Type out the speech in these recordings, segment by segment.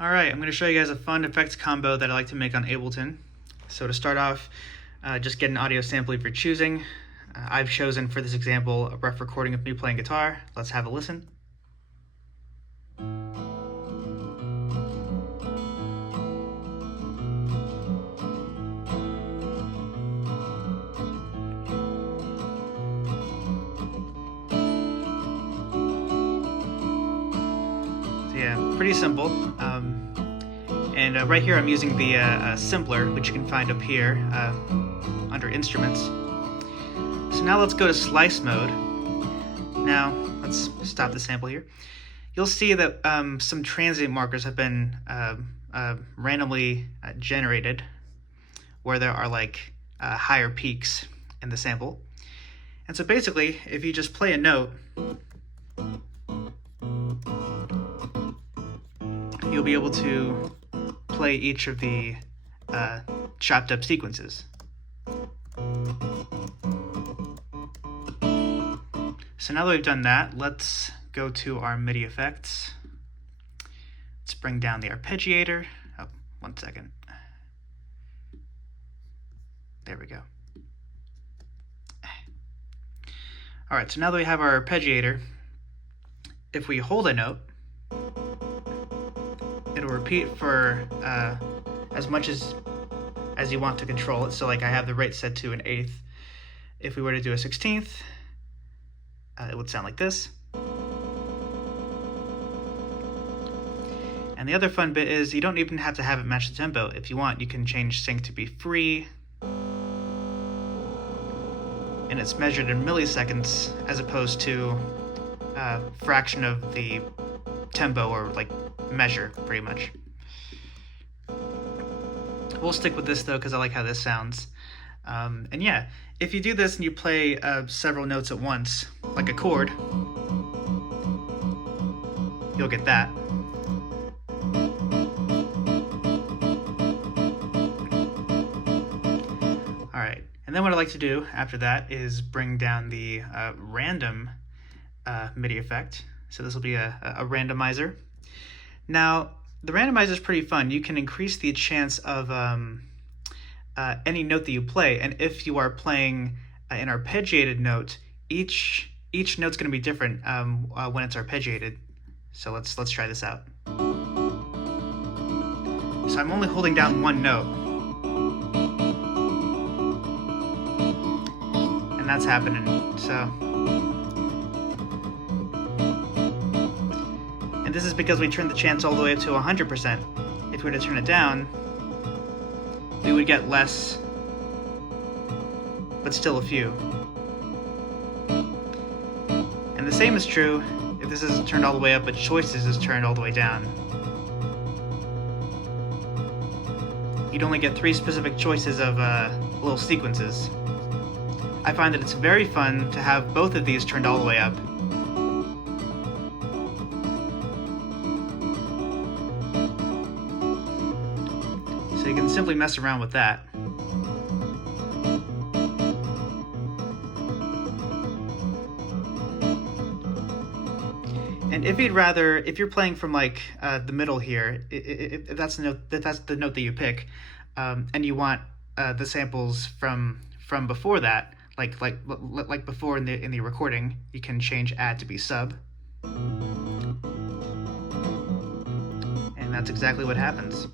Alright, I'm going to show you guys a fun effects combo that I like to make on Ableton. So to start off, just get an audio sample of your choosing. I've chosen for this example a rough recording of me playing guitar. Let's have a listen. Yeah, pretty simple. And right here I'm using the simpler, which you can find up here under Instruments. So now let's go to Slice mode. Now let's stop the sample here. You'll see that some transient markers have been randomly generated, where there are like higher peaks in the sample. And so basically, if you just play a note, you'll be able to play each of the chopped up sequences. So now that we've done that, let's go to our MIDI effects. Let's bring down the arpeggiator. Oh, 1 second. There we go. Alright, so now that we have our arpeggiator, if we hold a note, it'll repeat for as much as you want to control it. So like I have the rate set to an 1/8. If we were to do a 16th, it would sound like this. And the other fun bit is you don't even have to have it match the tempo. If you want, you can change sync to be free. And it's measured in milliseconds as opposed to a fraction of the tempo, or like measure, pretty much. We'll stick with this though because I like how this sounds. And yeah, if you do this and you play several notes at once, like a chord, you'll get that. Alright, and then what I like to do after that is bring down the random MIDI effect. So this will be a randomizer. Now, the randomizer is pretty fun. You can increase the chance of any note that you play, and if you are playing an arpeggiated note, each note's going to be different when it's arpeggiated. So let's try this out. So I'm only holding down one note, and that's happening. And this is because we turned the chance all the way up to 100%. If we were to turn it down, we would get less, but still a few. And the same is true if this is turned all the way up, but choices is turned all the way down. You'd only get 3 specific choices of little sequences. I find that it's very fun to have both of these turned all the way up. So you can simply mess around with that. And if you're playing from like the middle here, if that's the note that you pick, and you want the samples from before that, like before in the recording, you can change add to be sub, and that's exactly what happens.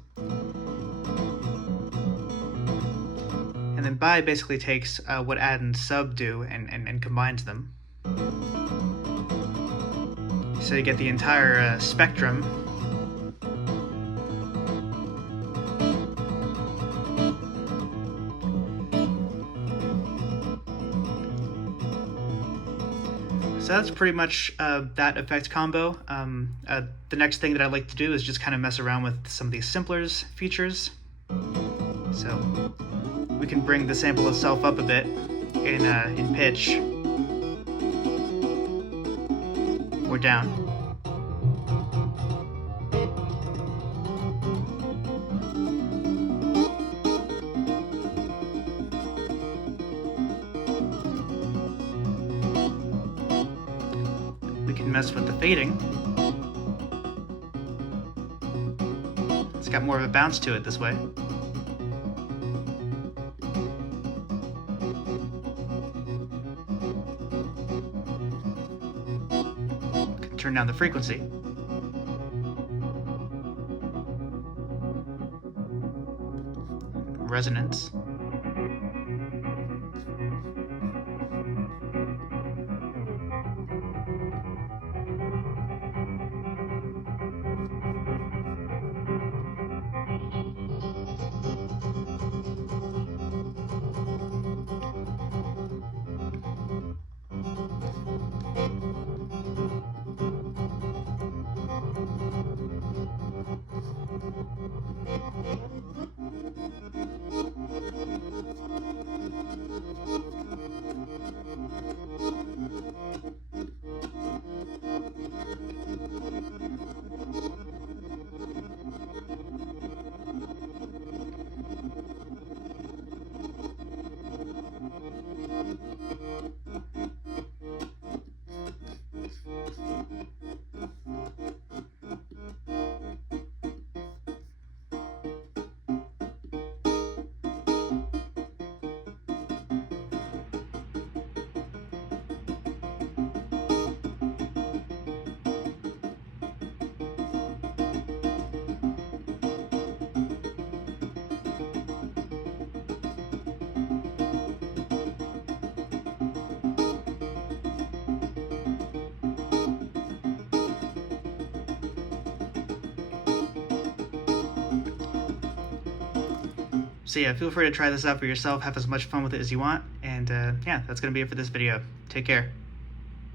And then Bi basically takes what add and sub do and combines them. So you get the entire spectrum. So that's pretty much that effect combo. The next thing that I like to do is just kind of mess around with some of these simplers features. So we can bring the sample itself up a bit in pitch or down. We can mess with the fading. It's got more of a bounce to it this way. Turn down the frequency. Resonance. So yeah, feel free to try this out for yourself, have as much fun with it as you want, and yeah, that's going to be it for this video. Take care.